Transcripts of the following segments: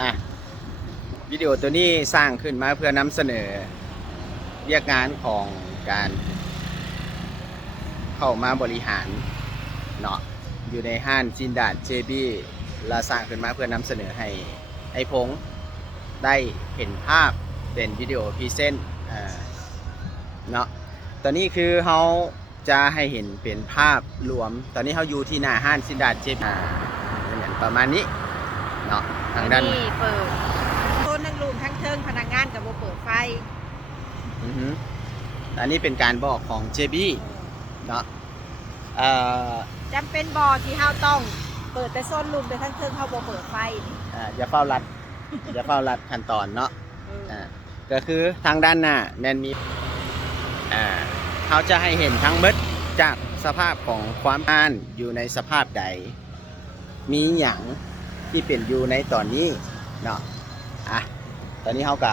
อ่ะวิดีโอตัวนี้สร้างขึ้นมาเพื่อนำเสนอเรียกงานของการเข้ามาบริหารเนาะอยู่ในห้างจินดาดเจบี้เราสร้างขึ้นมาเพื่อนำเสนอให้พงได้เห็นภาพเป็นวิดีโอพรีเซนต์เนาะตอนนี้คือเขาจะให้เห็นเป็นภาพรวมตอนนี้เขาอยู่ที่หน้าห้างจินดาดเจบี้ประมาณนี้เนาะทางด้านนี่เปิดต้นนั่งรูมทั้งเทิงพนักงานกับโบเปิดไฟอันนี้เป็นการบอกของ JB เนาะจำเป็นบอที่เฮาต้องเปิดแต่โซนรูมแต่ทั้งเทิงเฮาโบเปิดไฟอย่าเฝ้ารัดอย่าเฝ้ารัดขั้นตอนเนาะก็คือทางด้านหน้าแมนมีเขาจะให้เห็นทั้งหมดจากสภาพของความอ่านอยู่ในสภาพใดมีอย่างที่เป็นอยู่ในตอนนี้เนาะตอนนี้เขาก็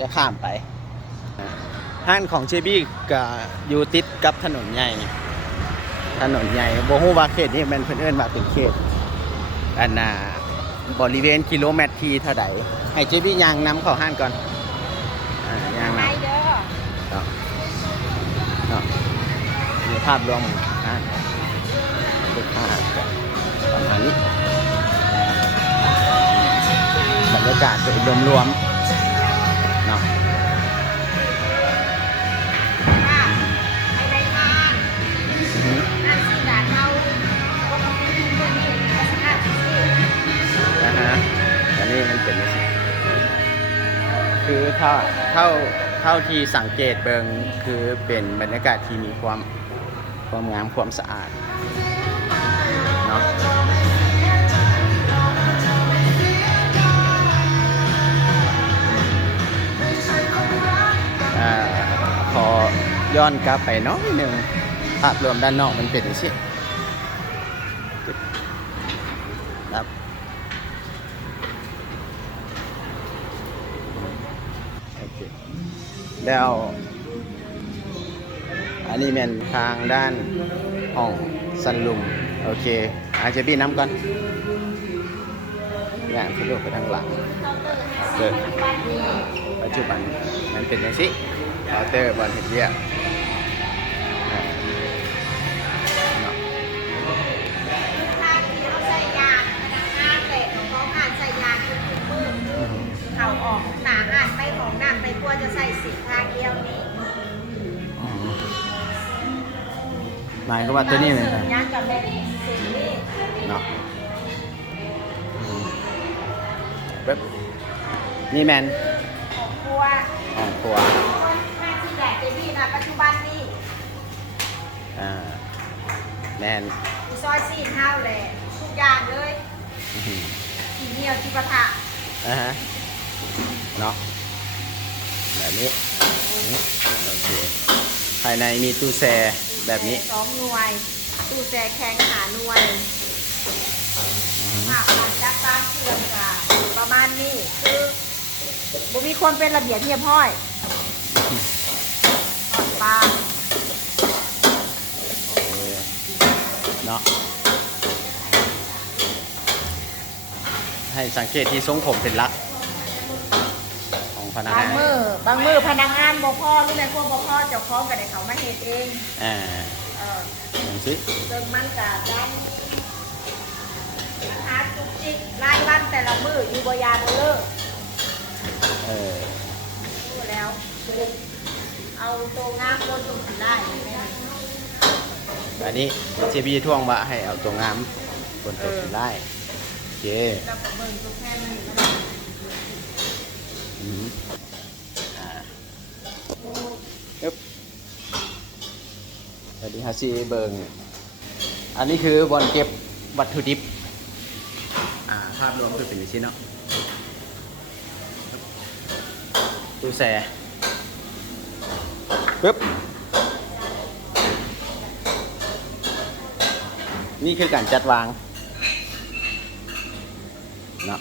จะข้ามไปห้างของเจบี้ก็อยู่ติดกับถนนใหญ่บ่ฮู้ว่าเขตนี้มันเพิ่นเอิ้นว่าเป็นเขตบริเวณกิโลเมตรที่เท่าใดให้เจบี้ย่างนำเข้าห้างก่อนย่างนำเนาะมีภาพรวมห้างลูกค้าประมาณนี้บรรยากาศโดยรวมเนาะอันนี้มันเป็นคือเท่าที่สังเกตเบิ่งคือเป็นบรรยากาศที่มีความงามความสะอาดเนาะขอย้อนกลับไปน้อยหนึ่งภาพรวมด้านนอกมันเป็นอย่างนี้ครับแล้วอันนี้เป็นทางด้านห้องซันลุมโอเคอาจจะพี่น้ำก่อนงานที่ลูกไปทางหลังเกิดปัจจุบันมันเป็นอย่างนี้เคาน์เตอร์บอลเห็ดเรียกเขาออกหนาอ่านไปของหนักไปกลัวจะใส่สินทางเดียวนี้หมายก็ว่าตัวนี้เลยนะยังกับแบบนี้สิ่งนี้เนาะนี่แมนของครัวมาที่แดดเจบี้นะปัจจุบันนี้แมนซอยซีนเท่าเลยทุกอย่างเลยทีเหนียวที่ปะทะเนาะแบบนี้โอเคภายในมีตู้แช่แบบนี้2 หน่วยตู้แช่แข็งหาหน่วยหากการจัดการเครื่องกันประมาณนี้คือบ่มีคนเป็นระเบียบเรียบร้อยทอดปลาเนาะให้สังเกตที่ทรงผมเป็นลักของพนักงานบางมือพนักงานบ่พอรู้ไหมพวกบ่พอเจ้าของก็ได้เขามาเฮ็ดเองอย่างนี้ซึ่งมันก็ได้ราคาจุกจิกรายวันแต่ละมืออยู่บ่ยาบ่เลิกรู้แล้วเอาตัวงามบนตรงได้อันนี้เจบีท่วงว่าให้เอาตัวงามบนตัวได้โอเคสวัสดีฮะซีเบิงอันนี้คือบอลเก็บวัตถุดิบภาพรวมคือเป็นอย่างนี้เนาะตู้แช่ปึ๊บนี่คือการจัดวางเนาะ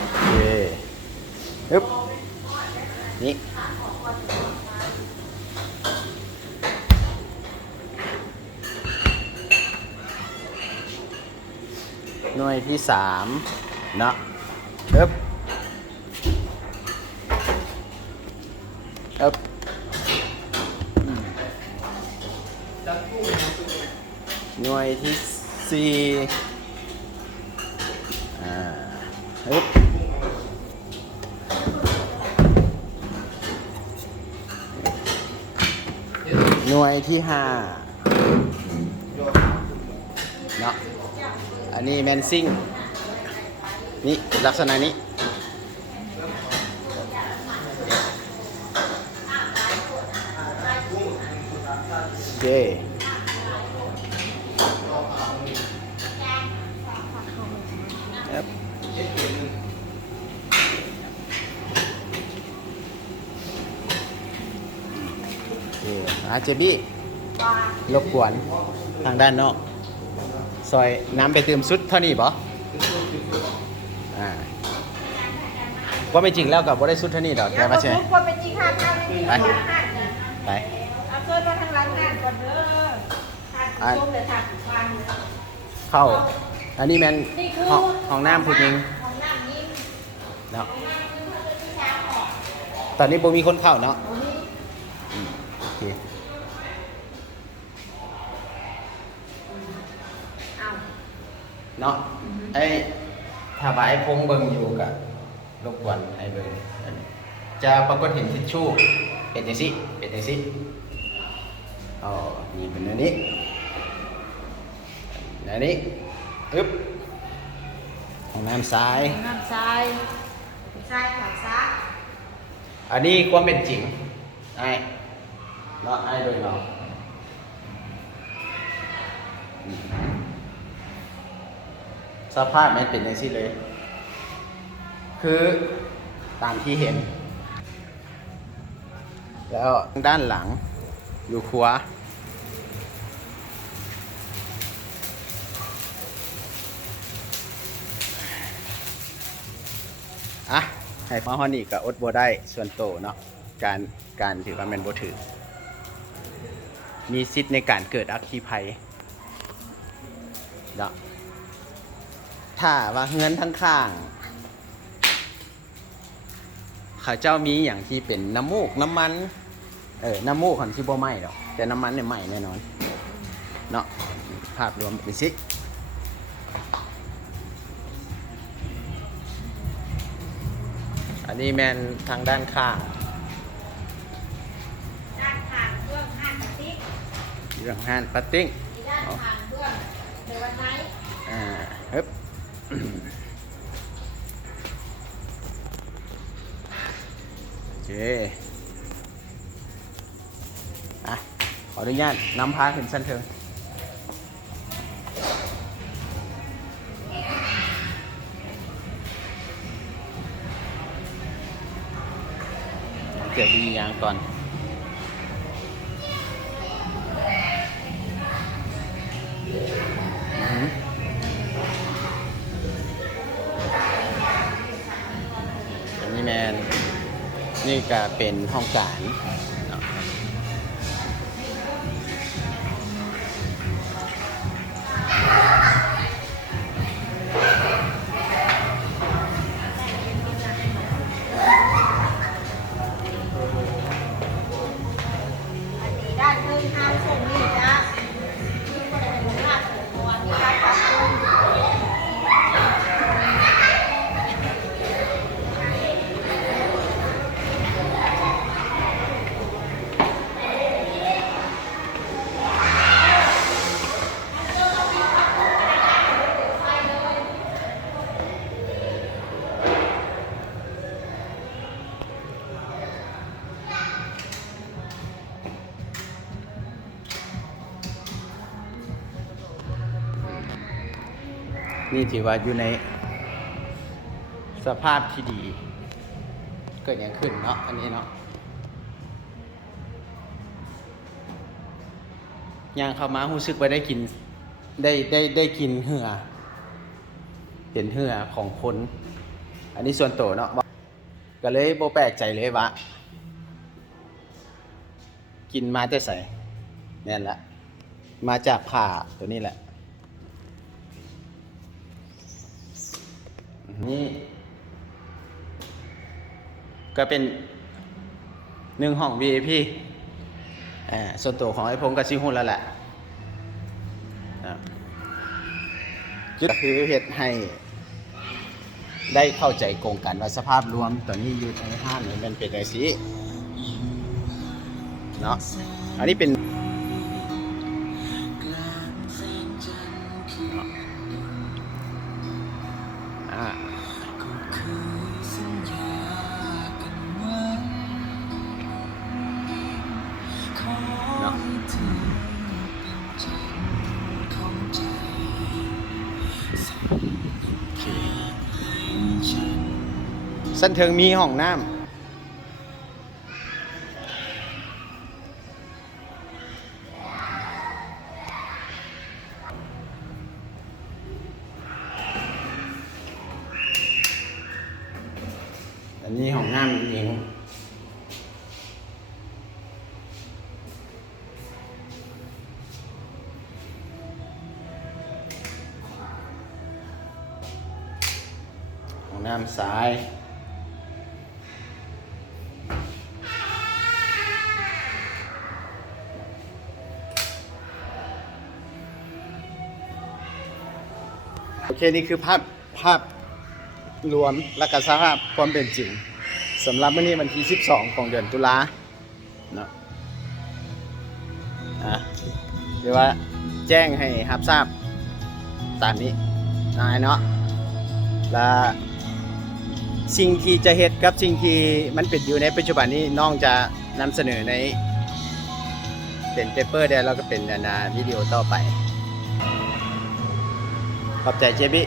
โอเคปึ๊บนี่หน่วยที่3 เนาะเอ๊บหน่วยที่สี่ฮึบหน่วยที่ห้าเนาะอันนี้แมนซิ่งนี่ลักษณะนี้โอเคครับเจบี้รบกวนทางด้านนอกซอยน้ำไปเติมซุดเท่านี้บ่ว่าไม่จริงแล้วกับว่าได้ซุดเท่านี้ดอกแต่ว่าใช่ไหม คนเป็นจริงค่ะถ้าไม่มีคนหัน ไป เอาเชิญมาทางร้านงานก่อนเด้อหันต้มเลยค่ะฟัน เข้าอันนี้แมนห้องน้ำพูดยิง ของน้ำนิ่ม เนาะตอนนี้บ่มีคนเข้าเนาะโอเค เอา เนาะไอ้ถ้าว่าไอ้พงเบิ่งอยู่กับรบกวนไอ้เบิ่งจะปรากฏเห็นทิชชู่เป็นจังซี่เป็นจังซี่อ๋อนี่เป็นอันนี้อันนี้อึ๊บห้องน้ำซ้าย น้ำทรายทรายขาวซัก อันนี้ความเป็นจริงไอ้เนาะไอ้เบิ่งเนาะสภาพมันเป็นอย่างนี้เลย คือตามที่เห็น แล้วด้านหลังอยู่ขวาอ่ะให้มาฮอนี่กับอดบ่ได้ส่วนโตเนาะการถือว่าแม่นบ่ถือ มีสิทธิ์ในการเกิดอัคคีภัยเนาะถ้าว่าเงินทั้งข้างเขาเจ้ามีอย่างที่เป็นน้ำมูกน้ำมันน้ำมูกของที่บ่ไหม้ดอกแต่น้ำมันเนี่ยไหม้แน่นอนเนาะภาพรวมเป็นสิอันนี้แมนทางด้านข้าง ด้านข้างเบื้องห้านติ๊ก เรื่องห้านปาติ้ง ด้านข้างเบื้องเดวันไนท์ ฮึบ โอเคขออนุญาตนำพาขึ้นชั้นเทิงเดี๋ยวดีอย่างก่อนอันนี้แมนนี่ก็เป็นห้องการเนาะด้านเบื้องห้างส่งนี่จ้ะที่บริเวณหน้าตัวมีการปรับปรุง นี่ถือว่าอยู่ในสภาพที่ดี เกิดอย่างขึ้นเนาะอันนี้เนาะย่างเข้ามารู้สึกว่าได้กินได้กินเหือเห็นเหือของคน อันนี้ส่วนตัวเนาะก็เลยโบแปลกใจเลยว่ากินมาแต่ใส่แน่นละมาจากผ่าตัวนี้แหละ นี่ก็เป็น1 ห้อง VIP ส่วนตัวของไอ้พงษ์กับซิหุ่นแล้วแหละจุดคือเฮ็ดให้ได้เข้าใจโครงการว่าสภาพรวมตอนนี้อยู่ในห้างนี่มันเป็นไงสิเนาะอันนี้เป็นเนาะสั้นเทิงมีห้องน้ำอันนี้ห้องน้ำหญิงห้องน้ำซ้ายโอเคนี่คือภาพรวมและก็สภาพความเป็นจริงสำหรับวันนี้วันที่12ของเดือนตุลาเนาะเดี๋ยวว่าแจ้งให้รับทราบตามนี้นายเนาะและสิ่งที่จะเฮ็ดกับสิ่งที่มันเป็นอยู่ในปัจจุบันนี้น้องจะนำเสนอในเป็นเปเปอร์ได้แล้วก็เป็นวิดีโอต่อไปขอบใจเจบิ